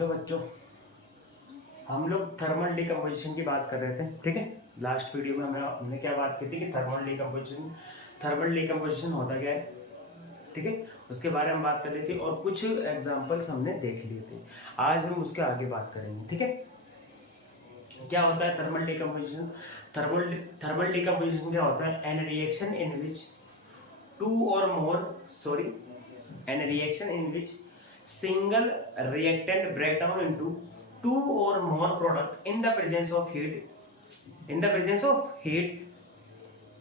Hello बच्चों, हम लोग थर्मल डिकम्पोजिशन की बात कर रहे थे। ठीक है, लास्ट वीडियो में हमने क्या बात की थी कि थर्मल डिकम्पोजिशन होता क्या है। ठीक है, उसके बारे में बात कर ली थी और कुछ एग्जांपल्स हमने देख लिए थे। आज हम उसके आगे बात करेंगे। ठीक है, क्या होता है थर्मल डिकम्पोजिशन? थर्मल डिकम्पोजिशन क्या होता है? An reaction in which two or more sorry an reaction in which single reactant break down into two or more product in the presence of heat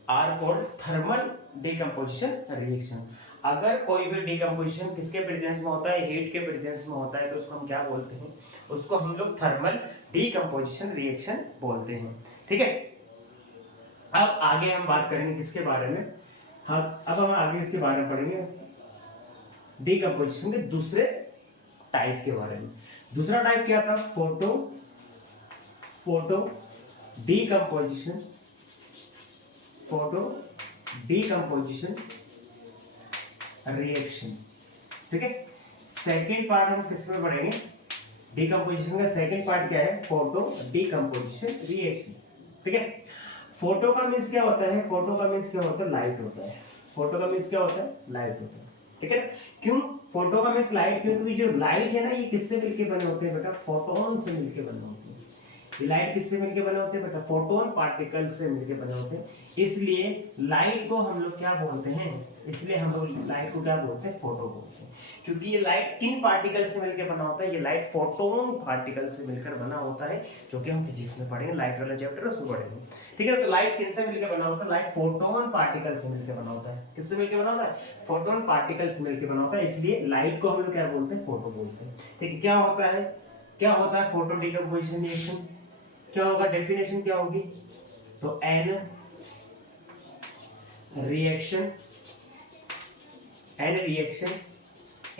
are called thermal decomposition reaction। अगर कोई भी decomposition किसके presence में होता है? Heat के presence में होता है, तो उसको हम क्या बोलते हैं? उसको हम लोग थर्मल डिकम्पोजिशन रिएक्शन बोलते हैं। ठीक है, अब आगे हम बात करेंगे किसके बारे में? हाँ, अब हम आगे इसके बारे में पढ़ेंगे डिकम्पोजिशन के दूसरे टाइप के बारे में। दूसरा टाइप क्या था? Photo decomposition reaction. ठीक है, सेकेंड पार्ट हम किस में पढ़ेंगे? डिकम्पोजिशन का सेकेंड पार्ट क्या है? Photo decomposition reaction. ठीक है, फोटो का मीन्स क्या होता है? फोटो का मीन्स क्या होता है? लाइट होता है। फोटो का मीन्स क्या होता है? लाइट होता है। ठीक है, क्यों फोटो का मीन्स लाइट? क्योंकि जो लाइट है ना, ये किससे मिलके बने होते हैं बेटा? फोटोन से मिलके बने होते हैं। ये लाइट किससे मिलके बने होते हैं बेटा? फोटोन पार्टिकल से मिलके बने होते हैं। इसलिए लाइट को हम लोग क्या बोलते हैं? इसलिए हम लोग लाइट को क्या बोलते हैं? फोटो बोलते हैं। क्योंकि ये लाइट किन पार्टिकल से मिलकर बना होता है? ये लाइट फोटोन पार्टिकल से मिलकर बना होता है, जो कि हम फिजिक्स में पढ़ेंगे, लाइट वाला चैप्टर उसमें पढ़ेंगे। ठीक है, तो लाइट किनसे मिलकर बना होता है? लाइट फोटोन पार्टिकल से मिलकर बना होता है। किससे मिलकर बना होता है? फोटोन पार्टिकल से मिलकर बना होता है। इसलिए लाइट को हम लोग क्या बोलते हैं? फोटो बोलते हैं। ठीक है, क्या होता है फोटो डिकम्पोजिशन रिएक्शन? क्या होगा? डेफिनेशन क्या होगी? तो an reaction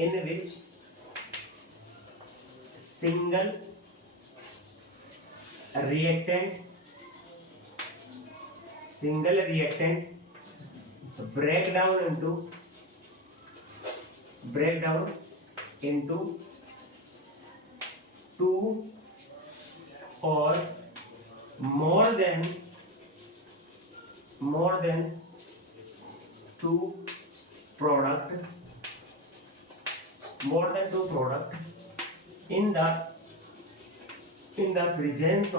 in which single reactant break down into two or more than two product in the presence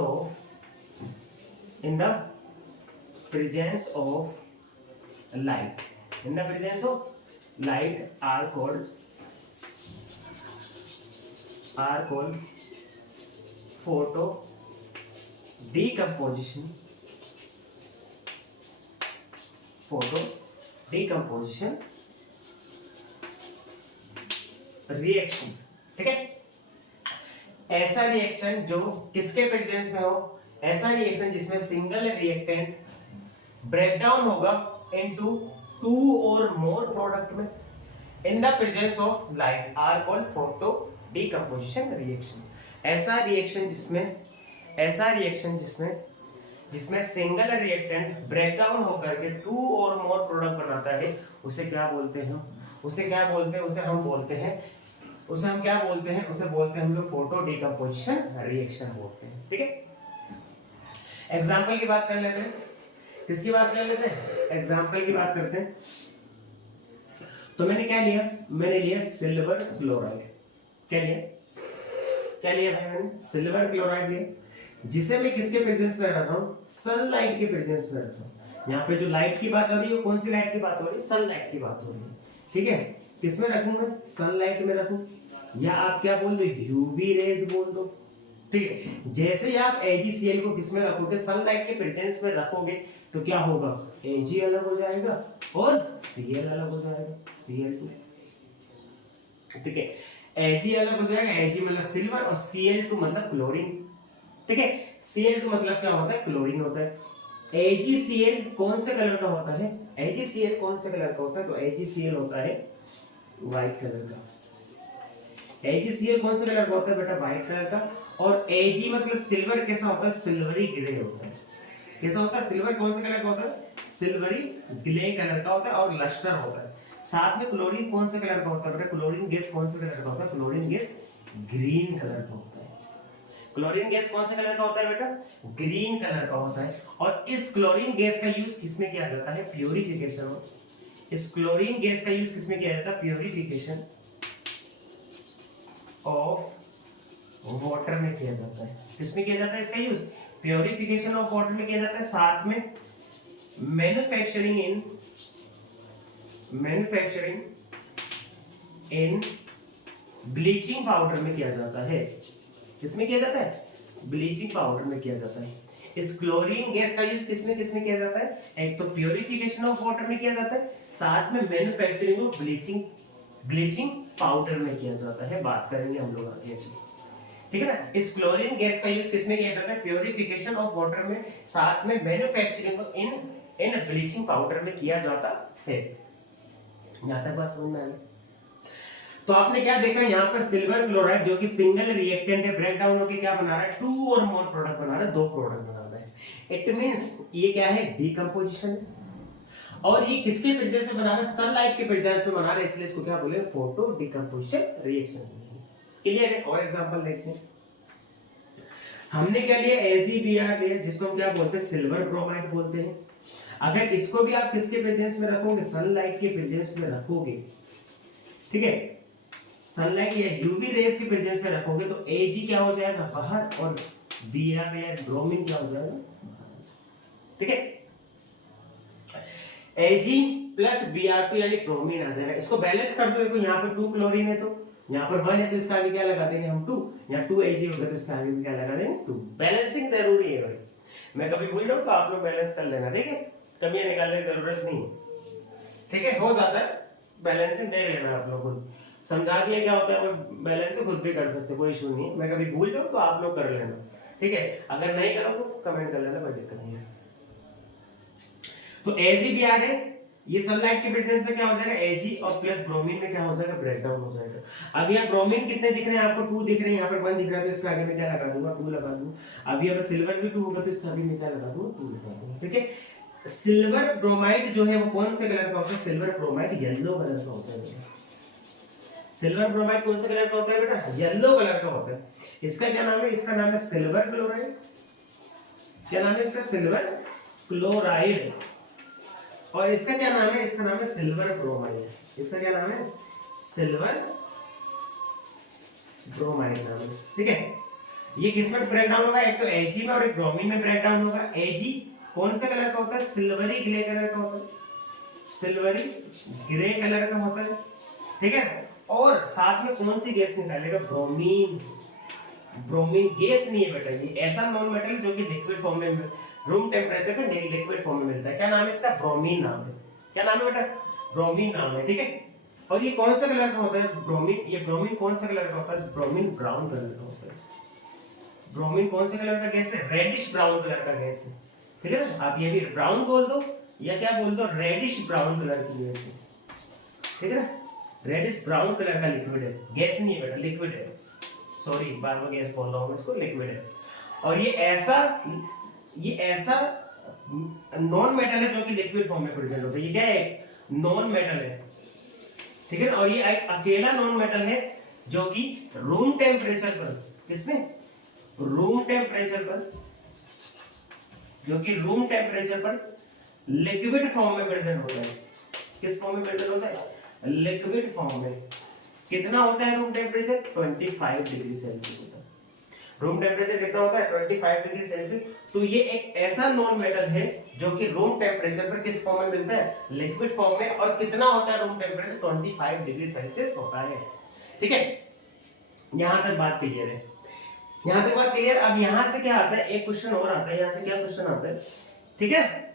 of light are called photo decomposition reaction. ठीक है, ऐसा रिएक्शन जो किसके प्रेजेंस में हो? ऐसा रिएक्शन जिसमें सिंगल रिएक्टेंट ब्रेक डाउन होगा into two or more product में in the presence of light are called photo decomposition reaction. ऐसा रिएक्शन जिसमें सिंगल रिएक्टेंट ब्रेक डाउन होकर के टू और मोर प्रोडक्ट बनाता है, उसे क्या बोलते हैं? उसे बोलते हैं हम लोग फोटो डिकम्पोजिशन रिएक्शन बोलते हैं। ठीक है, एग्जांपल की बात कर लेते हैं। किसकी बात कर लेते हैं? एग्जांपल की बात करते हैं। तो मैंने क्या लिया? मैंने लिया सिल्वर क्लोराइड। क्या लिया भाई? मैंने सिल्वर क्लोराइड लिया, जिसे मैं किसके प्रेजेंस में रख रहा हूँ? सनलाइट के प्रेजेंस में रख रहा हूँ। यहाँ पे जो लाइट की बात हो रही है, कौन सी लाइट की बात हो रही है? सनलाइट की बात हो रही है। ठीक है, किसमें रखूं मैं? सनलाइट में रखूं, या आप क्या बोल दो? यूवी रेज बोल दो। ठीक है, जैसे ही आप AgCl को किसमें रखोगे? सनलाइट के प्रेजेंस में रखोगे, तो क्या होगा? Ag अलग हो जाएगा और Cl अलग हो जाएगा, Cl2। ठीक है, Ag अलग हो जाएगा, Ag मतलब सिल्वर और Cl2 मतलब क्लोरीन। ठीक है, Cl2 मतलब क्या होता है? क्लोरीन होता है। AgCl कौन से कलर का होता है? AgCl कौन से कलर का होता है? तो AgCl होता है व्हाइट कलर का। AgCl कौन से कलर का होता है बेटा? व्हाइट कलर का। और Ag मतलब सिल्वर कैसा होता है? सिल्वरी ग्रे होता है। कैसा होता है? सिल्वर कौन से कलर का होता है? सिल्वरी ग्रे कलर का होता है और लस्टर होता है। साथ में क्लोरीन कौन से कलर का होता है बेटा? क्लोरीन गैस कौन से कलर का होता है? क्लोरीन गैस ग्रीन कलर का होता है। क्लोरीन गैस कौन से कलर का होता है बेटा? ग्रीन कलर का होता है। और इस क्लोरीन गैस का यूज किसमें किया जाता है? प्योरिफिकेशन में। इस क्लोरीन गैस का यूज किसमें किया जाता है? प्योरिफिकेशन ऑफ वाटर में किया जाता है। किसमें किया जाता है इसका यूज? प्योरिफिकेशन ऑफ वाटर में किया जाता है। साथ में मैन्युफैक्चरिंग इन ब्लीचिंग पाउडर में किया जाता है। किसमें किया जाता है? ब्लीचिंग पाउडर में किया जाता है। इस क्लोरीन गैस का यूज किसमें किसमें किया जाता है? एक तो प्योरिफिकेशन ऑफ वाटर में किया जाता है, साथ में मैन्युफैक्चरिंग ऑफ ब्लीचिंग पाउडर में किया जाता है। बात करेंगे हम लोग आगे, ठीक है ना। इस क्लोरीन गैस का यूज किसमें किया जाता है? प्योरिफिकेशन ऑफ वाटर में, साथ में मैन्युफैक्चरिंग इन ब्लीचिंग पाउडर में किया जाता है। यहां तक बात समझ में आ गई? तो आपने क्या देखा यहाँ पर? सिल्वर क्लोराइड जो कि सिंगल रिएक्टेंट है, ब्रेक डाउन होकर क्या बना रहा है? 2 और मोर प्रोडक्ट बना रहा है, 2 प्रोडक्ट बना रहा है। इट मींस ये क्या है? डीकंपोजिशन। और ये किसके प्रेजेंस से बना रहा है? सनलाइट के प्रेजेंस में बना रहा है, इसलिए इसको क्या बोले? Photo decomposition reaction. क्लियर है? और एग्जांपल देखते हैं। हमने क्या लिया? AgBr लिया, जिसको हम क्या बोलते हैं? सिल्वर ब्रोमाइड बोलते हैं। अगर इसको भी आप किसके प्रेजेंस में रखोगे? सनलाइट के प्रेजेंस में रखोगे, ठीक है, सनलाइट या यूवी रेज के प्रेजेंस में रखोगे तो Ag क्या हो जाएगा? बाहर, और Br या ब्रोमीन क्या हो जाएगा? ठीक है, Ag प्लस Br2 यानी ब्रोमीन आ जाएगा। इसको बैलेंस कर दो। देखो यहाँ पर 2 क्लोरीन है, तो यहाँ पर 1 है, तो इसका आगे क्या लगा देंगे हम? 2। यहाँ 2 Ag होगा तो इसका आगे भी क्या लगा देंगे? 2। बैलेंसिंग जरूरी है भाई। मैं कभी भूल जाऊँ तो आप लोग बैलेंस कर लेना, ठीक है, कमियां निकालने की जरूरत नहीं है, ठीक है, हो जाता है। बैलेंसिंग देख लेना आप लोग खुद, समझा दिया क्या होता है, बैलेंसिंग खुद भी कर सकते, कोई इशू नहीं है। मैं कभी भूल जाऊँ तो आप लोग कर लेना, ठीक है, अगर नहीं करो तो कमेंट कर लेना, कोई दिक्कत नहीं है। तो AgBr है, ये सनलाइट के प्रेजेंस में क्या हो जाएगा? Ag और प्लस ब्रोमीन में क्या हो जाएगा? ब्रेक डाउन हो जाएगा। अब यहाँ ब्रोमीन कितने दिख रहे हैं आपको? 2 दिख रहे हैं, यहाँ पर 1 दिख रहा है, तो इसके आगे में क्या लगा दूंगा? 2 लगा दूंगा। अभी अगर सिल्वर भी 2 होगा तो इसका आगे में क्या लगा दूंगा? 2 लगा दूंगा, ठीक है। सिल्वर ब्रोमाइड जो है वो कौन से कलर का होता है? सिल्वर ब्रोमाइड येलो कलर का होता है। सिल्वर ब्रोमाइड कौन से कलर का होता है बेटा? येलो कलर का होता है। इसका क्या नाम है? इसका नाम है सिल्वर क्लोराइड। क्या नाम है इसका? Silver chloride. और इसका क्या नाम है? इसका नाम है सिल्वर ब्रोमाइड। इसका क्या नाम है? सिल्वर ब्रोमाइड नाम है, ठीक है। ये किस में ब्रेक डाउन होगा? एक तो Ag में और एक ब्रोमीन में ब्रेक डाउन होगा। Ag कौन से कलर का होता है? सिल्वरी ग्रे कलर का होता है, सिल्वरी ग्रे कलर का होता है, ठीक है। और साथ में कौन सी गैस निकालेगा? ब्रोमीन। ब्रोमीन गैस नहीं है बेटा, ये ऐसा नॉन मेटल जो कि लिक्विड फॉर्म में, रूम टेम्परेचर पे लिक्विड फॉर्म में मिलता है। क्या नाम है इसका? ब्रोमीन नाम है। क्या नाम है बेटा? ब्रोमीन नाम है, ठीक है। और ये कौन सा कलर का होता है? ब्रोमीन। ये ब्रोमीन कौन सा कलर का होता है? ब्रोमीन ब्राउन कलर का होता है। ब्रोमीन कौन सा कलर का गैस है? रेडिश ब्राउन कलर का गैस है, ठीक है ना। आप ये भी ब्राउन बोल दो या क्या बोल दो, रेडिश ब्राउन कलर की गैस है, ठीक है ना। रेडिश ब्राउन कलर का लिक्विड है, गैस नहीं है बेटा, लिक्विड है। सॉरी, बार बार गैस बोल रहा हूँ, इसको लिक्विड है। और ये ऐसा नॉन मेटल है जो कि लिक्विड फॉर्म में प्रेजेंट होता है। ये क्या है? नॉन मेटल है, ठीक है ना। और ये एक अकेला नॉन मेटल है जो कि रूम टेम्परेचर पर, किसमें? रूम टेम्परेचर पर, जो कि रूम टेम्परेचर पर लिक्विड फॉर्म में प्रेजेंट होता है। किस फॉर्म में प्रेजेंट होता है? लिक्विड फॉर्म में। कितना होता है रूम टेम्परेचर? 25 डिग्री सेल्सियस होता है। रूम टेम्परेचर कितना होता है? 25 डिग्री सेल्सियस। तो ये एक ऐसा नॉन मेटल है जो कि रूम टेम्परेचर पर किस फॉर्म में मिलता है? लिक्विड फॉर्म में। और कितना होता है रूम टेम्परेचर? 25 डिग्री सेल्सियस होता है, ठीक है। यहां तक बात क्लियर है? यहां तक बात क्लियर। अब यहां से क्या आता है? एक क्वेश्चन और आता है। यहां से क्या क्वेश्चन आता है, ठीक है।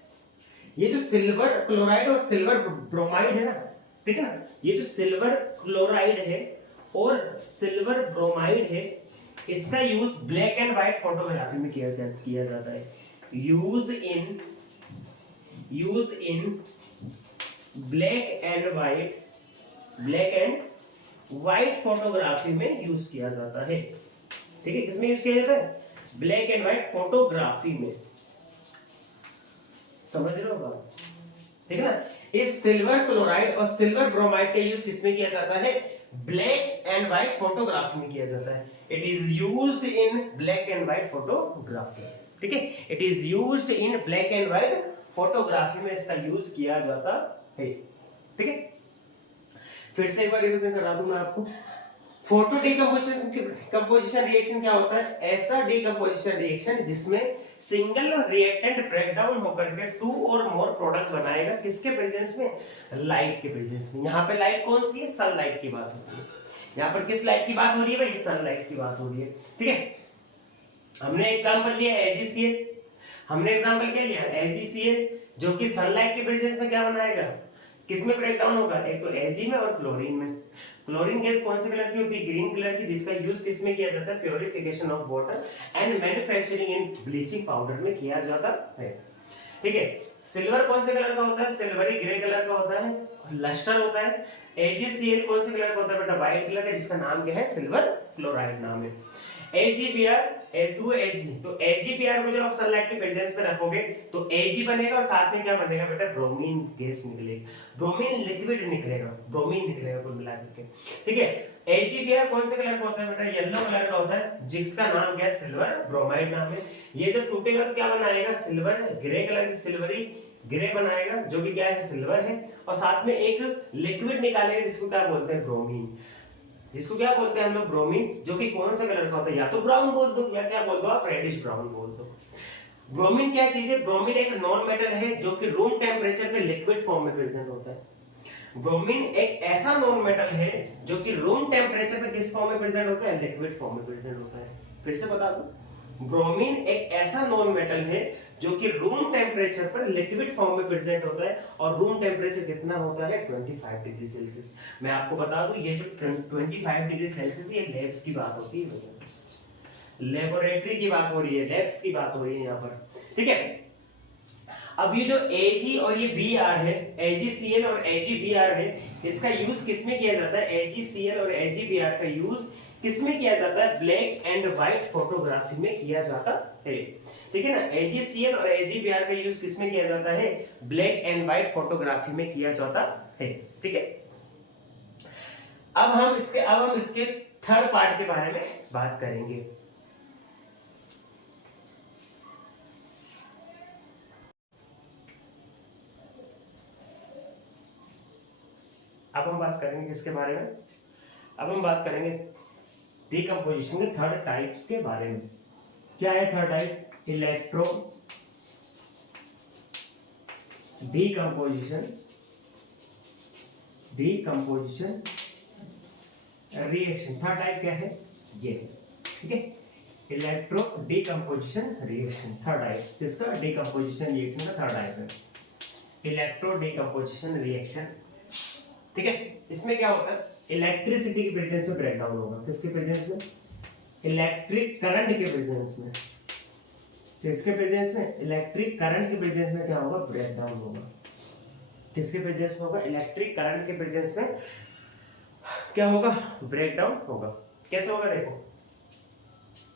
ये जो सिल्वर क्लोराइड और सिल्वर ब्रोमाइड है ना, ठीक है ना, ये जो सिल्वर क्लोराइड है और सिल्वर ब्रोमाइड है, इसका use black and white photography में किया जाता है। Use in black and white photography में यूज किया जाता है, ठीक है। किसमें यूज किया जाता है? ब्लैक एंड व्हाइट फोटोग्राफी में, समझ रहे हो बात, ठीक है ना। इस सिल्वर क्लोराइड और सिल्वर ब्रोमाइड का यूज किसमें किया जाता है? ब्लैक एंड व्हाइट फोटोग्राफी में किया जाता है। It is used in black and white photography. ठीक है, it is used in black and white photography में इसका यूज किया जाता है। ठीक है, फिर से एक बार रिवीजन करा दूं मैं आपको। फोटो डिकम्पोजिशन रिएक्शन क्या होता है? ऐसा डिकम्पोजिशन रिएक्शन जिसमें सिंगल रिएक्टेंट ब्रेकडाउन होकर के टू और मोर प्रोडक्ट बनाएगा। किसके प्रेजेंस में? लाइट के प्रेजेंस में। यहाँ पे लाइट कौन सी है? सनलाइट की बात होती है। यहाँ पर किस लाइट की बात हो रही है भाई? सनलाइट की बात हो रही है। ठीक है, हमने एग्जांपल लिया AgCl। हमने एग्जांपल क्या लिया? AgCl, जो कि सनलाइट के प्रेजेंस में क्या बनाएगा? किसमें ब्रेकडाउन होगा? एक तो Ag में और क्लोरीन में। क्लोरीन गैस कौन से कलर की होती है? ग्रीन कलर की, जिसका यूज किसमें किया जाता है? Purification of water and manufacturing in bleaching powder में किया जाता है। ठीक है, सिल्वर कौन से कलर का होता है? सिल्वरी ग्रे कलर का होता है, लस्टर होता है। AgCl कौन से कलर का होता है बेटा? व्हाइट कलर का, जिसका नाम क्या है? सिल्वर क्लोराइड नाम है। AgBr A2Ag, तो AgBr को जब आप सनलाइट के प्रेजेंस में रखोगे तो Ag बनेगा और साथ में क्या बनेगा बेटा? ब्रोमीन गैस निकलेगा, ब्रोमीन लिक्विड निकलेगा, ब्रोमीन निकलेगा कुल मिला के। ठीक है, AgBr कौन से कलर का होता है बेटा? येलो कलर का होता है, जिसका नाम क्या है? सिल्वर ब्रोमाइड नाम है। ये जब टूटेगा तो क्या बनाएगा? सिल्वर ग्रे कलर की, सिल्वरी ग्रे बनाएगा, जो कि क्या है? सिल्वर है। और साथ में एक लिक्विड निकालेगा जिसको क्या बोलते हैं? ब्रोमीन। जिसको क्या बोलते हैं हम लोग? ब्रोमीन, जो कि कौन सा कलर का होता है? या तो ब्राउन बोल दो या क्या बोल दो आप? रेडिश ब्राउन बोल दो। ब्रोमीन क्या चीज है? ब्रोमीन एक नॉन मेटल है जो कि रूम टेम्परेचर पे लिक्विड फॉर्म में प्रेजेंट होता है। ब्रोमीन एक ऐसा नॉन मेटल है जो कि रूम टेम्परेचर पे किस फॉर्म में प्रेजेंट होता है? लिक्विड फॉर्म में प्रेजेंट होता है। फिर से बता दूं, ब्रोमीन एक ऐसा नॉन मेटल है जो कि रूम टेम्परेचर पर लिक्विड फॉर्म में प्रेजेंट होता है। और रूम टेम्परेचर कितना होता है? 25 डिग्री सेल्सियस। मैं आपको बता दूं, ये जो 25 डिग्री सेल्सियस, ये लैब्स की बात होती है, लेबोरेटरी की बात हो रही है, लैब्स की बात हो रही है यहाँ पर। ठीक है, अब ये जो Ag और ये Br है, AgCl और AgBr है, इसका यूज किसमें किया जाता है? AgCl और AgBr का यूज किसमें किया जाता है? ब्लैक एंड व्हाइट फोटोग्राफी में किया जाता है। ठीक है ना, AgCl और AgBr का यूज किसमें किया जाता है? ब्लैक एंड व्हाइट फोटोग्राफी में किया जाता है। ठीक है, अब हम इसके थर्ड पार्ट के बारे में बात करेंगे। अब हम बात करेंगे किसके बारे में? अब हम बात करेंगे डिकम्पोजिशन के थर्ड टाइप्स के बारे में। क्या है third type? Electro decomposition reaction. Third type क्या है? ये। ठीक है, electro decomposition reaction third type. किसका? डिकम्पोजिशन रिएक्शन का थर्ड टाइप है इलेक्ट्रो डिकम्पोजिशन रिएक्शन। ठीक है, इसमें क्या होता है? इलेक्ट्रिसिटी के प्रेजेंस में ब्रेकडाउन होगा। किसके प्रेजेंस में? इलेक्ट्रिक करंट के प्रेजेंस में। किसके प्रेजेंस में? इलेक्ट्रिक करंट के प्रेजेंस में क्या होगा? ब्रेकडाउन होगा। किसके प्रेजेंस में होगा? इलेक्ट्रिक करंट के प्रेजेंस में क्या होगा? ब्रेकडाउन होगा। कैसे होगा देखो।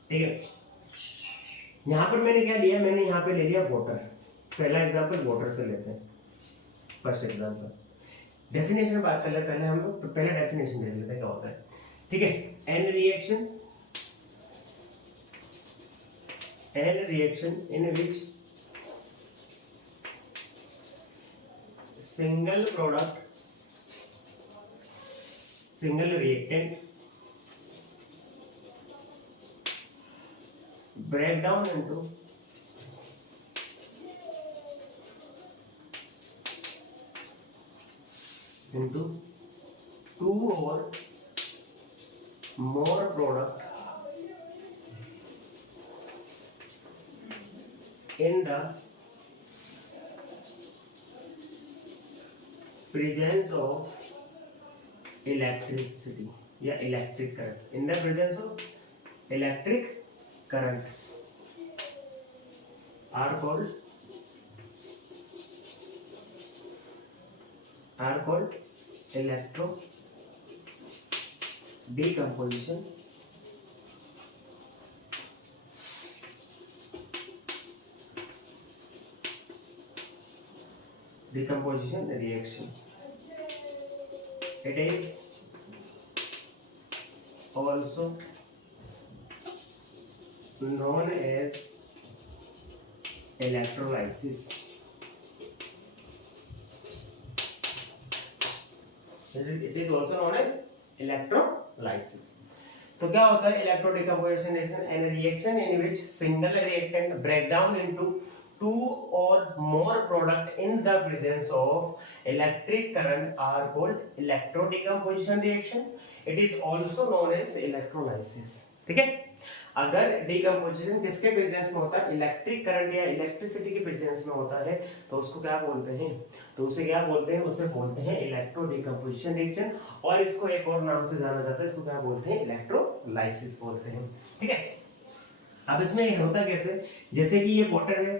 ठीक है, यहां पर मैंने क्या लिया? मैंने यहां पे ले लिया वाटर। पहला एग्जांपल वाटर से लेते हैं, फर्स्ट एग्जांपल। डेफिनेशन बात कर ले पहले हम लोग, तो पहले डेफिनेशन देख लेते हैं क्या होता है। ठीक है, an reaction in which single reactant break down into two or more product in the presence of electricity या electric current। in the presence of electric current are called electro decomposition decomposition reaction. It is also known as electrolysis. It is also known as electrolysis. तो क्या होता है electro decomposition reaction? An reaction in which single reactant break down into two or more product in the presence of electric current are called electro decomposition reaction. It is also known as electrolysis. ठीक है, अगर decomposition किसके presence में होता है? Electric current या electricity के presence में होता है, तो उसको क्या बोलते हैं? तो उसे क्या बोलते हैं? उसे बोलते हैं इलेक्ट्रो डिकम्पोजिशन रिएक्शन. और इसको एक और नाम से जाना जाता है, इसको क्या बोलते हैं? इलेक्ट्रोलाइसिस बोलते हैं. ठीक है, अब इसमें होता कैसे? जैसे कि ये वाटर है,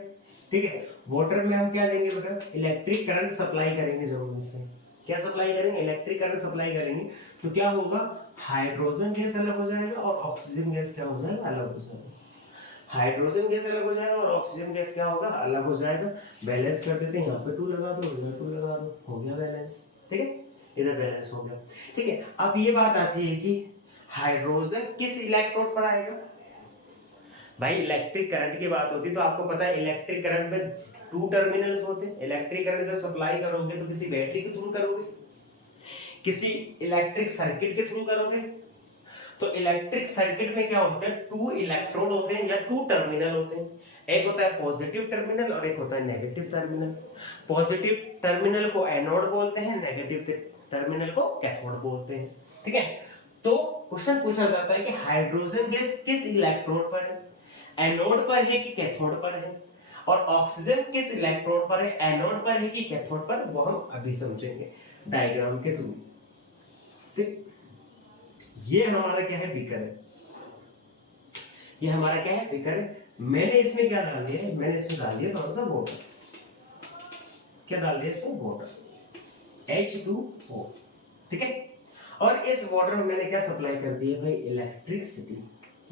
ठीक है, वाटर में हम क्या देंगे बेटा? इलेक्ट्रिक करंट सप्लाई करेंगे जमीन से. क्या सप्लाई करेंगे? इलेक्ट्रिक करंट सप्लाई करेंगे. तो क्या होगा? हाइड्रोजन गैस अलग हो जाएगा और ऑक्सीजन गैस क्या हो जाएगा? अलग हो जाएगा. हाइड्रोजन गैस अलग हो जाएगा और ऑक्सीजन गैस क्या होगा? अलग हो जाएगा. बैलेंस कर देते हैं, यहाँ पे 2 लगा दो, इधर 2 लगा दो, हो गया बैलेंस. ठीक है, इधर बैलेंस हो गया. ठीक है, अब ये बात आती है कि हाइड्रोजन किस इलेक्ट्रोड पर आएगा? भाई इलेक्ट्रिक करंट की बात होती है तो आपको पता है इलेक्ट्रिक करंट में 2 टर्मिनल्स होते हैं. इलेक्ट्रिक करंट जब सप्लाई करोगे तो किसी बैटरी के थ्रू करोगे, किसी इलेक्ट्रिक सर्किट के थ्रू करोगे. तो इलेक्ट्रिक सर्किट में क्या होता है? 2 इलेक्ट्रोड होते हैं या 2 टर्मिनल होते हैं. एक होता है पॉजिटिव टर्मिनल और एक होता है नेगेटिव टर्मिनल. पॉजिटिव टर्मिनल को एनोड बोलते हैं, नेगेटिव टर्मिनल को कैथोड बोलते हैं. ठीक है, तो क्वेश्चन पूछा जाता है कि हाइड्रोजन गैस किस इलेक्ट्रोड पर है? एनोड पर है कि कैथोड पर है? और ऑक्सीजन किस इलेक्ट्रोड पर है? एनोड पर है कि कैथोड पर? वो हम अभी समझेंगे डायग्राम के थ्रू. ठीक, ये हमारा क्या है? बीकर है. ये हमारा क्या है? बीकर है. मैंने इसमें क्या डाल दिया है? मैंने इसमें डाल दिया थोड़ा सा वाटर. क्या डाल दिया इसमें? Water, H2O. ठीक है, और इस वाटर में मैंने क्या सप्लाई कर दिया भाई? इलेक्ट्रिसिटी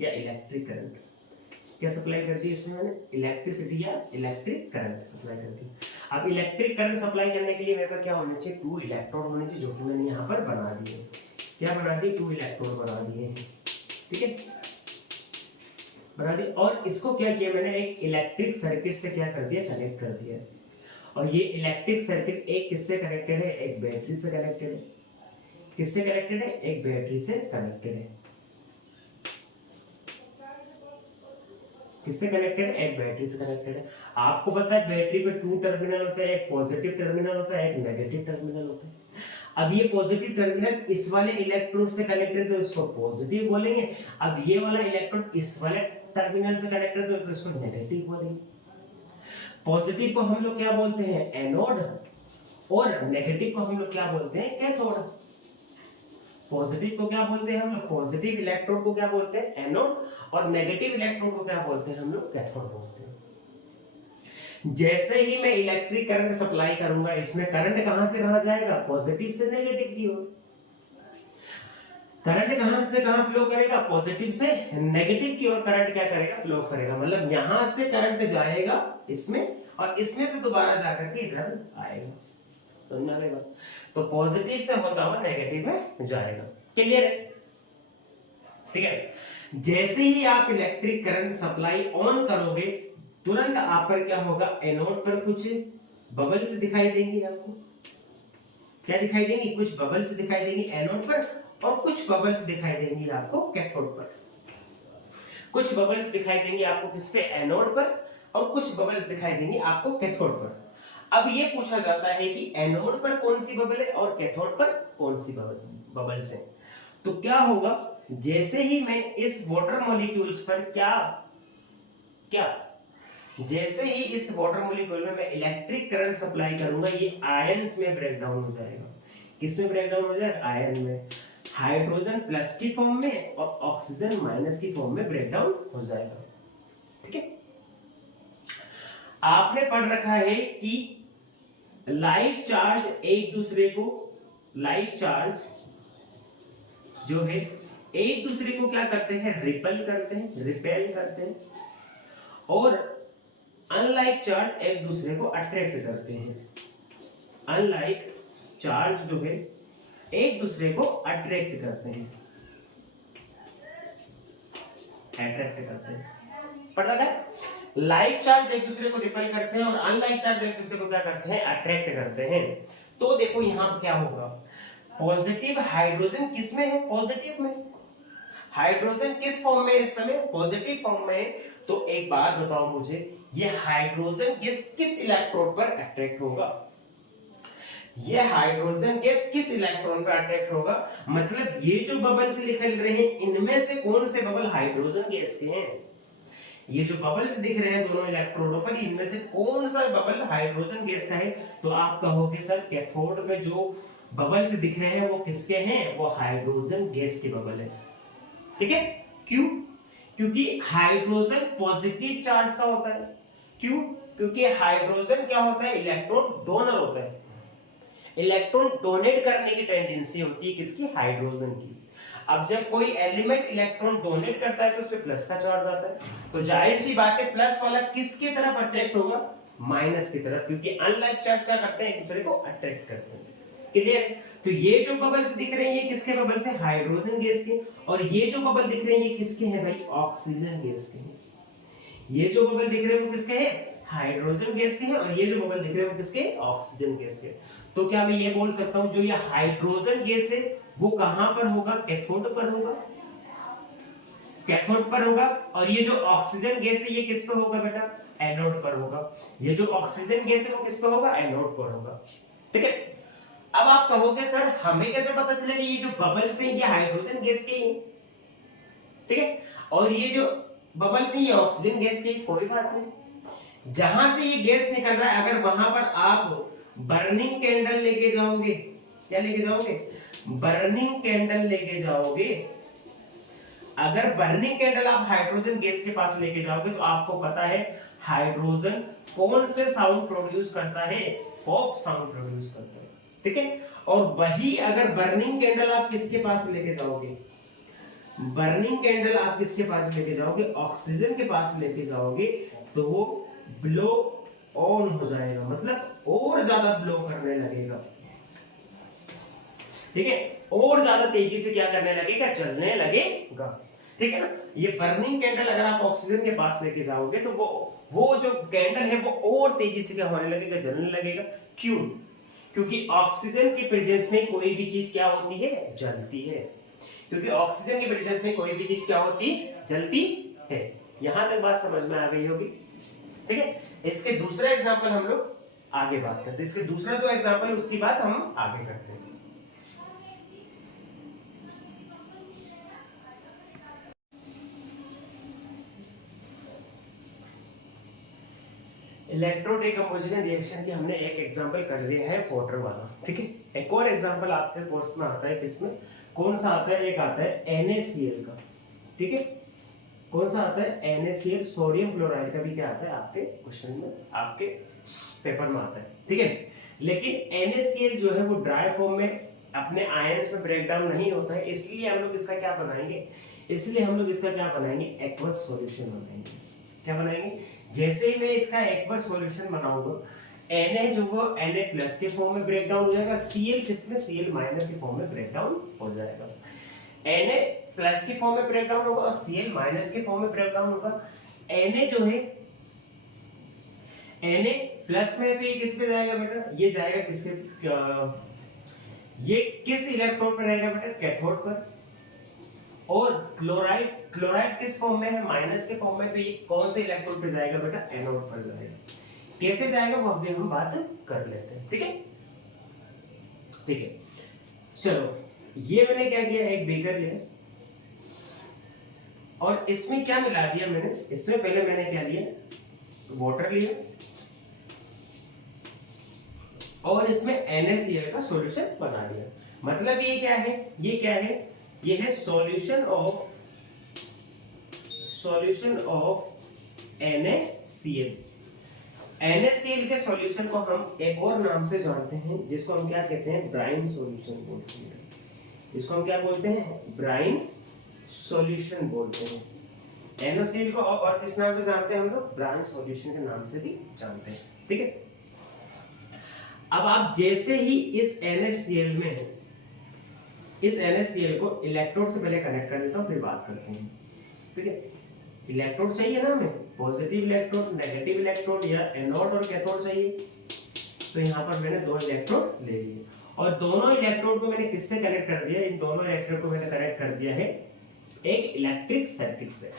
या इलेक्ट्रिक करंट. क्या सप्लाई कर दी इसमें मैंने? इलेक्ट्रिसिटी या इलेक्ट्रिक करंट सप्लाई कर दी. अब इलेक्ट्रिक करंट सप्लाई करने के लिए मेरे पास क्या होना चाहिए? 2 इलेक्ट्रोड होने चाहिए, जो कि मैंने यहाँ पर बना दिए. क्या बना दिए? 2 इलेक्ट्रोड बना दिए हैं. ठीक है, बना दिए. और इसको क्या किया मैंने? एक इलेक्ट्रिक सर्किट से क्या कर दिया? कनेक्ट कर दिया. और ये इलेक्ट्रिक सर्किट एक किससे कनेक्टेड है? एक बैटरी से कनेक्टेड है. किससे कनेक्टेड है? एक बैटरी से कनेक्टेड है. किससे कनेक्टेड? एक बैटरी से कनेक्टेड है. आपको पता है बैटरी पे 2 टर्मिनल होते हैं, एक पॉजिटिव टर्मिनल होता है, एक नेगेटिव टर्मिनल होता है. अब ये पॉजिटिव टर्मिनल इस वाले इलेक्ट्रोड से कनेक्टेड तो इसको पॉजिटिव बोलेंगे. अब ये वाला इलेक्ट्रोड इस वाले टर्मिनल से कनेक्टेड तो इसको नेगेटिव बोलेंगे. पॉजिटिव को हम लोग क्या बोलते हैं? एनोड. और नेगेटिव को हम लोग क्या बोलते हैं? कैथोड. पॉजिटिव को क्या बोलते हैं हम लोग? पॉजिटिव इलेक्ट्रोड को क्या बोलते हैं? एनोड. और नेगेटिव इलेक्ट्रोड को क्या बोलते हैं हम लोग? कैथोड बोलते हैं. जैसे ही मैं इलेक्ट्रिक करंट सप्लाई करूंगा, इसमें करंट कहां से कहां जाएगा? पॉजिटिव से नेगेटिव की ओर. करंट कहां से कहां फ्लो करेगा? पॉजिटिव से नेगेटिव की ओर करंट क्या करेगा? फ्लो करेगा. मतलब यहां से करंट जाएगा इसमें और इसमें से दोबारा जाकर के इधर आएगा. समझ आ रही बात? तो पॉजिटिव से होता हुआ नेगेटिव में जाएगा. क्लियर है? ठीक है, जैसे ही आप इलेक्ट्रिक करंट सप्लाई ऑन करोगे तुरंत आप पर क्या होगा? एनोड पर कुछ बबल्स दिखाई देंगे. आपको क्या दिखाई देंगी? कुछ बबल्स दिखाई देंगी एनोड पर और कुछ बबल्स दिखाई देंगी आपको कैथोड पर. कुछ बबल्स दिखाई देंगी आपको किसके? एनोड पर. और कुछ बबल्स दिखाई देंगी आपको कैथोड पर. अब ये पूछा जाता है कि एनोड पर कौन सी बबल है और कैथोड पर कौन सी बबल्स है. तो क्या होगा? जैसे ही मैं इस वाटर मॉलिक्यूल्स पर जैसे ही इस वाटर मॉलिक्यूल में मैं इलेक्ट्रिक करंट सप्लाई करूंगा, ये आयंस में ब्रेक डाउन हो जाएगा. किस में ब्रेक डाउन हो जाएगा? आयन में. हाइड्रोजन प्लस की फॉर्म में और ऑक्सीजन माइनस की फॉर्म में ब्रेक डाउन हो जाएगा. ठीक है, आपने पढ़ रखा है कि लाइक चार्ज एक दूसरे को, लाइक चार्ज जो है एक दूसरे को क्या करते हैं? रिपेल करते हैं. और अनलाइक चार्ज एक दूसरे को अट्रैक्ट करते हैं. अनलाइक चार्ज जो है एक दूसरे को अट्रैक्ट करते हैं, पढ़ रहा है? लाइक चार्ज एक दूसरे को रिपेल करते हैं और अनलाइक चार्ज एक दूसरे को क्या करते हैं, अट्रैक्ट करते हैं। तो देखो यहां क्या होगा, पॉजिटिव हाइड्रोजन किस में है, पॉजिटिव में। हाइड्रोजन किस फॉर्म में है इस समय, पॉजिटिव फॉर्म में है। तो एक बात बताओ मुझे, ये हाइड्रोजन किस इलेक्ट्रोड पर अट्रैक्ट होगा, ये हाइड्रोजन गैस किस इलेक्ट्रॉन पर अट्रैक्ट होगा, मतलब ये जो बबल्स निकल रहे हैं इनमें से कौन से बबल हाइड्रोजन गैस के हैं, ये जो बबल्स दिख रहे हैं दोनों इलेक्ट्रोडों पर इनमें से कौन सा बबल हाइड्रोजन गैस का है। तो आप कहोगे सर कैथोड में जो बबल्स दिख रहे हैं वो किसके हैं, वो हाइड्रोजन गैस के बबल है। ठीक है, क्यों, क्योंकि हाइड्रोजन पॉजिटिव चार्ज का होता है। क्यों, क्योंकि हाइड्रोजन क्या होता है, इलेक्ट्रॉन डोनर होता है, इलेक्ट्रॉन डोनेट करने की टेंडेंसी होती है किसकी, हाइड्रोजन की। अब जब कोई एलिमेंट इलेक्ट्रॉन डोनेट करता है तो उसपे प्लस का चार्ज आता है, तो जाहिर सी बात है प्लस वाला किसकी तरफ अट्रैक्ट होगा, माइनस की तरफ, क्योंकि अनलाइक चार्ज क्या करते हैं, एक दूसरे को अट्रैक्ट करते हैं। क्लियर? तो ये जो बबल्स दिख रहे हैं ये किसके बबल्स हैं, हाइड्रोजन गैस के, और ये जो बबल दिख रहे हैं ये किसके हैं भाई, ऑक्सीजन गैस के हैं। ये जो बबल दिख रहे हैं वो किसके हैं, हाइड्रोजन गैस के हैं, और ये जो बबल दिख रहे हैं वो किसके, ऑक्सीजन गैस के। तो क्या मैं ये बोल सकता हूं जो ये हाइड्रोजन गैस है वो कहां पर होगा, कैथोड पर होगा, कैथोड पर होगा, और ये जो ऑक्सीजन गैस है ये किस पे होगा बेटा, एनोड पर होगा। ये जो ऑक्सीजन गैस है वो किस पे होगा, एनोड पर होगा। ठीक है, अब आप कहोगे सर हमें कैसे पता चलेगा ये जो बबल्स हैं ये हाइड्रोजन गैस के हैं, ठीक है, और ये जो बबल्स हैं ये ऑक्सीजन गैस के, कोई बात नहीं। जहां से ये गैस निकल रहा है अगर वहां पर आप बर्निंग कैंडल लेके जाओगे, क्या लेके जाओगे, बर्निंग कैंडल लेके जाओगे, अगर बर्निंग कैंडल आप हाइड्रोजन गैस के पास लेके जाओगे तो आपको पता है हाइड्रोजन कौन से साउंड प्रोड्यूस करता है, पॉप साउंड प्रोड्यूस करता है। ठीक है, और वही अगर बर्निंग कैंडल आप किसके पास लेके जाओगे, बर्निंग कैंडल आप किसके पास लेके जाओगे, ऑक्सीजन के पास लेके जाओगे, तो वो ब्लो ऑन हो जाएगा, मतलब और ज्यादा ब्लो करने लगेगा। ठीक है, और ज्यादा तेजी से क्या करने लगेगा, जलने लगेगा। ठीक है ना, ये बर्निंग कैंडल अगर आप ऑक्सीजन के पास लेके जाओगे तो वो जो कैंडल है वो और तेजी से क्या होने लगेगा, जलने लगेगा। क्यों, क्योंकि ऑक्सीजन के प्रेजेंस में कोई भी चीज क्या होती है, जलती है, क्योंकि ऑक्सीजन के प्रेजेंस में कोई भी चीज क्या होती है, जलती है। यहां तक बात समझ में आ गई होगी। ठीक है, इसके दूसरा एग्जांपल हम लोग आगे बात करते हैं, इसके दूसरा जो एग्जांपल है उसकी बात हम आगे करते हैं। इलेक्ट्रो डिकम्पोजिशन रिएक्शन की हमने एक एग्जांपल कर लिया है वाटर वाला। ठीक है, एक और एग्जांपल आपके कोर्स में आता है, किसमें, कौन सा आता है, एक आता है NaCl का। ठीक है, कौन सा आता है, NaCl, सोडियम क्लोराइड का भी क्या आता है आपके क्वेश्चन में, आपके पेपर में आता है। ठीक है, लेकिन NaCl जो है वो ड्राई फॉर्म में अपने आयंस में ब्रेक डाउन नहीं होता है, इसलिए हम लोग इसका क्या बनाएंगे, इसलिए हम लोग इसका क्या बनाएंगे, एक्वस सॉल्यूशन बनाएंगे। क्या बनाएंगे, जैसे ही मैं इसका एक्वस सॉल्यूशन बनाऊंगा, Na जो वो Na प्लस के फॉर्म में ब्रेक डाउन हो जाएगा, Cl किस में, Cl माइनस के फॉर्म में ब्रेक डाउन हो जाएगा। Na प्लस के फॉर्म में ब्रेक डाउन होगा और Cl माइनस के फॉर्म में ब्रेक डाउन होगा। Na जो है, Na प्लस में तो ये किस पे जाएगा बेटा, ये जाएगा किसके, ये किस इलेक्ट्रोड पर रहेगा बेटा, कैथोड पर। और क्लोराइड, क्लोराइड किस फॉर्म में है, माइनस के फॉर्म में, तो ये कौन से इलेक्ट्रोड पे जाएगा बेटा, एनोड पर जाएगा। कैसे जाएगा वो अभी हम बात कर लेते हैं। ठीक है, ठीक है, चलो ये मैंने क्या किया, एक बीकर लिया और इसमें क्या मिला दिया मैंने, इसमें पहले मैंने क्या लिया, वाटर लिया और इसमें NaCl का सॉल्यूशन बना दिया। मतलब ये क्या है, ये क्या है, ये है सॉल्यूशन ऑफ NaCl। NaCl के सॉल्यूशन को हम एक और नाम से जानते हैं जिसको हम क्या कहते हैं, ब्राइन सॉल्यूशन बोलते हैं। इसको हम क्या बोलते हैं, ब्राइन सॉल्यूशन बोलते हैं। NaCl को और किस नाम से जानते हैं हम लोग, ब्राइन सॉल्यूशन के नाम से भी जानते हैं। ठीक है, अब आप जैसे ही इस NaCl में इस NaCl को इलेक्ट्रोड से पहले कनेक्ट कर देता हूं, फिर बात करते हैं, ठीक है। इलेक्ट्रोड चाहिए ना हमें, पॉजिटिव इलेक्ट्रोड, नेगेटिव इलेक्ट्रोड, या एनोड और कैथोड चाहिए। तो यहाँ पर मैंने 2 इलेक्ट्रोड ले लिए और दोनों इलेक्ट्रोड को मैंने किससे कनेक्ट कर दिया, इन दोनों इलेक्ट्रोड को मैंने कनेक्ट कर दिया है एक इलेक्ट्रिक सर्किट से,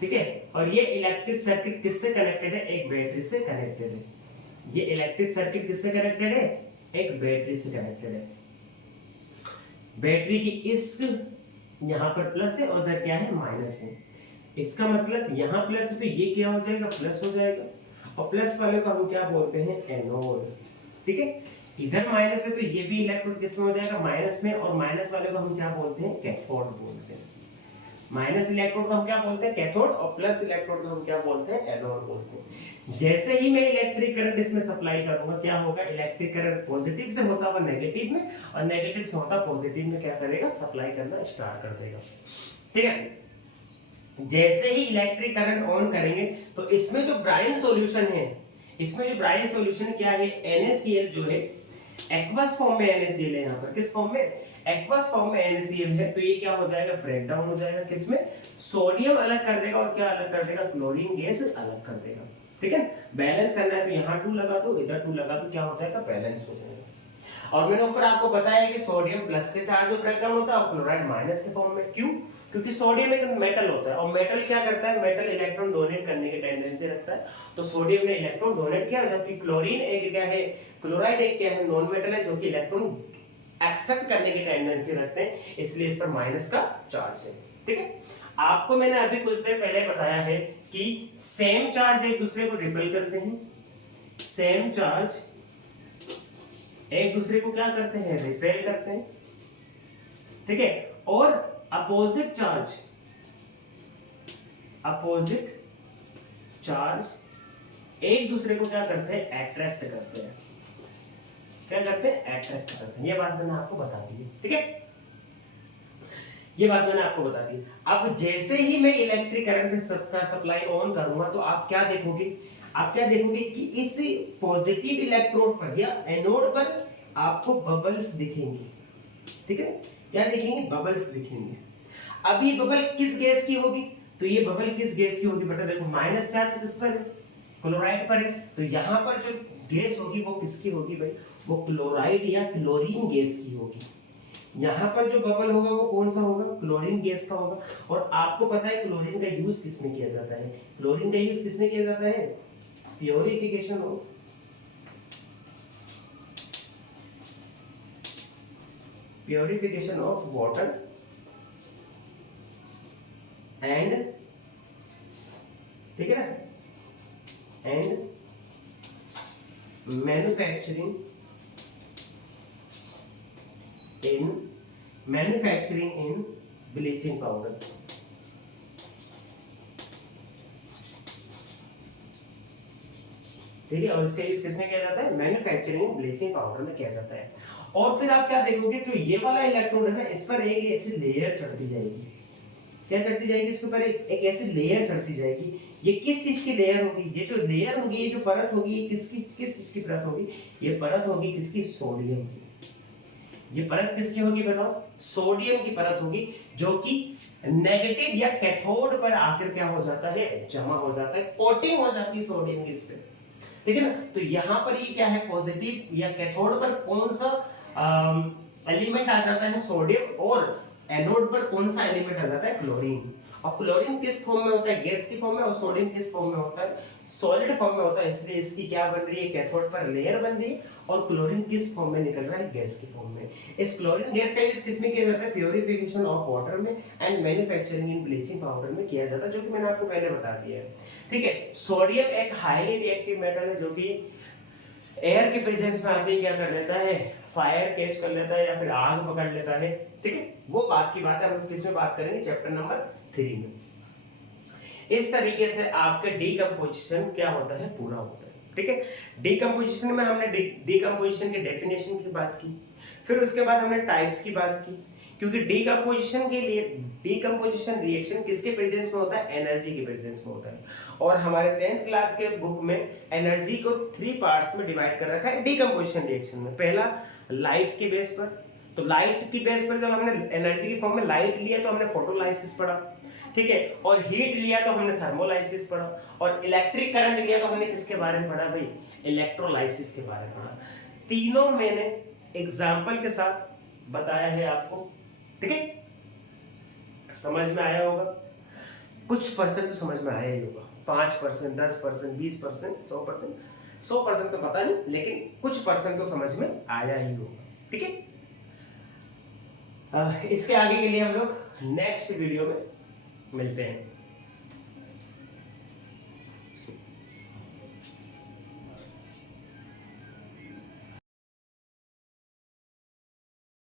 ठीक है। और ये इलेक्ट्रिक सर्किट किससे कनेक्टेड है, एक बैटरी से कनेक्टेड है। ये इलेक्ट्रिक सर्किट किससे कनेक्टेड है, एक बैटरी से कनेक्टेड है। बैटरी की इस यहाँ पर प्लस है और उधर क्या है, माइनस है। इसका मतलब यहाँ प्लस है तो ये क्या हो जाएगा, प्लस हो जाएगा, और प्लस वाले को हम क्या बोलते हैं, एनोड, ठीक है। इधर माइनस है तो ये भी इलेक्ट्रोड किस में हो जाएगा, माइनस में, और माइनस वाले को हम क्या बोलते हैं, कैथोड बोलते हैं। माइनस इलेक्ट्रोड को हम क्या बोलते हैं, कैथोड, और प्लस इलेक्ट्रोड को हम क्या बोलते हैं, एनोड बोलते हैं। जैसे ही मैं इलेक्ट्रिक करंट इसमें सप्लाई करूंगा, क्या होगा, इलेक्ट्रिक करंट पॉजिटिव से होता हुआ नेगेटिव में, और नेगेटिव से होता पॉजिटिव में क्या करेगा, सप्लाई करना स्टार्ट कर देगा, ठीक है। जैसे ही इलेक्ट्रिक करंट ऑन करेंगे तो इसमें जो ब्राइन सॉल्यूशन है, इसमें जो ब्राइन सॉल्यूशन क्या है, NaCl जो है एक्वस फॉर्म में NaCl है, यहाँ पर किस फॉर्म में, एक्वस फॉर्म में NaCl है। तो ये क्या हो जाएगा, ब्रेक डाउन हो जाएगा, किसमें, सोडियम अलग कर देगा, और क्या अलग कर देगा, क्लोरीन गैस अलग कर देगा, ठीक है। बैलेंस करना है तो यहाँ 2 लगा दो, इधर 2 लगा दो, क्या हो जाएगा, बैलेंस हो जाएगा। और मैंने ऊपर आपको बताया कि सोडियम प्लस के चार्ज में ब्रेक डाउन होता है और क्लोराइड माइनस के फॉर्म में। क्यों, क्योंकि सोडियम एक मेटल होता है, और मेटल क्या करता है, मेटल इलेक्ट्रॉन डोनेट करने की टेंडेंसी रखता है। तो सोडियम ने इलेक्ट्रॉन डोनेट किया, जबकि क्लोरीन एक क्या है, क्लोराइड एक क्या है, नॉन मेटल है, जो कि इलेक्ट्रॉन एक्सेप्ट करने की टेंडेंसी रखते हैं, इसलिए इस पर माइनस का चार्ज है, ठीक है। आपको मैंने अभी कुछ देर पहले बताया है कि सेम चार्ज एक दूसरे को रिपेल करते हैं, सेम चार्ज एक दूसरे को क्या करते हैं, रिपेल करते हैं, ठीक है। और अपोजिट चार्ज एक दूसरे को क्या करते हैं, अट्रैक्ट करते हैं, क्या करते हैं, अट्रैक्ट करते हैं। ये बात मैंने आपको बता दी, ठीक है, ये बात मैंने आपको बता दी। अब जैसे ही मैं इलेक्ट्रिक करंट का सप्लाई ऑन करूंगा तो आप क्या देखोगे, कि इस पॉजिटिव इलेक्ट्रोड पर या एनोड पर आपको बबल्स दिखेंगे, ठीक है। क्या दिखेंगे, बबल्स दिखेंगे। अब ये बबल किस गैस की होगी, तो ये बबल किस गैस की होगी, बेटा देखो, माइनस चार्ज किस पर है, क्लोराइड पर है। तो यहाँ पर जो गैस होगी वो किसकी होगी भाई, वो क्लोराइड या क्लोरीन गैस की होगी। यहाँ पर जो बबल होगा वो कौन सा होगा, क्लोरीन गैस का होगा। और आपको पता है क्लोरीन का यूज किसमें किया जाता है, क्लोरीन का यूज किसमें किया जाता है, प्योरिफिकेशन ऑफ वाटर एंड, ठीक है ना, and manufacturing in bleaching powder, ठीक है। और इसका यूज किसमें किया जाता है, मैन्युफैक्चरिंग ब्लीचिंग पाउडर में किया जाता है। और फिर आप क्या देखोगे, जो ये वाला इलेक्ट्रोड है ना, इस पर एक ऐसी लेयर चढ़ती जाएगी, क्या चढ़ती जाएगी, इसके ऊपर एक ऐसी लेयर चढ़ती जाएगी। ये किस चीज की लेयर होगी, ये जो लेयर होगी, ये जो परत होगी, ये किस चीज की परत होगी, ये परत होगी किसकी, सोडियम की। ये परत किसकी होगी बताओ, सोडियम की परत होगी, जो कि नेगेटिव या कैथोड पर आकर क्या हो जाता है, जमा हो जाता है, कोटिंग हो जाती है सोडियम की इस पे, ठीक है ना। तो यहाँ पर ये क्या है, पॉजिटिव या कैथोड पर कौन सा एलिमेंट आ जाता है, सोडियम, और एनोड पर कौन सा एलिमेंट आ जाता है, क्लोरीन। और क्लोरीन किस फॉर्म में होता है, गैस की फॉर्म में, और सोडियम किस फॉर्म में होता है, सॉलिड फॉर्म में होता है। इसलिए इसकी क्या बन रही है, कैथोड पर लेयर बन रही है, और क्लोरीन किस फॉर्म में निकल रहा है, गैस की फॉर्म में। इस क्लोरीन गैस का यूज किसमें किया जाता है, प्योरिफिकेशन ऑफ वाटर में and manufacturing in bleaching powder में किया जाता है, जो कि मैंने आपको पहले बता दिया है, ठीक है। सोडियम एक हाईली रिएक्टिव मेटल है, जो कि एयर के प्रेजेंस में आते ही क्या कर लेता है, फायर कैच कर लेता है या फिर आग पकड़ लेता है, ठीक है। वो बात की बात है, हम किसमें बात करेंगे, चैप्टर नंबर 3 में। इस तरीके से आपके डीकंपोजिशन क्या होता है, पूरा होता है, ठीक है। डीकंपोजिशन में हमने डीकंपोजिशन के डेफिनेशन की बात की, फिर उसके बाद हमने टाइप्स की बात की क्योंकि डीकम्पोजिशन के लिए डीकम्पोजिशन रिएक्शन किसके प्रेजेंस में होता है, एनर्जी के प्रेजेंस में होता है। और हमारे 10th क्लास के बुक में एनर्जी को 3 पार्ट्स में डिवाइड कर रखा है डीकम्पोजिशन रिएक्शन में। पहला लाइट के बेस पर, तो लाइट की बेस पर जब हमने एनर्जी की फॉर्म में लाइट लिया तो हमने फोटोलाइसिस पढ़ा, ठीक है, और हीट लिया तो हमने थर्मोलाइसिस पढ़ा, और इलेक्ट्रिक करंट लिया तो हमने किसके बारे में पढ़ा भाई, इलेक्ट्रोलाइसिस के बारे में पढ़ा। तीनों मैंने एग्जाम्पल के साथ बताया है आपको, ठीक है, समझ में आया होगा। कुछ परसेंट तो समझ में आया ही होगा, 5%, 10%, 20%, 100%, 100% तो पता नहीं, लेकिन कुछ परसेंट तो समझ में आया ही होगा, ठीक है। इसके आगे के लिए हम लोग नेक्स्ट वीडियो में मिलते हैं।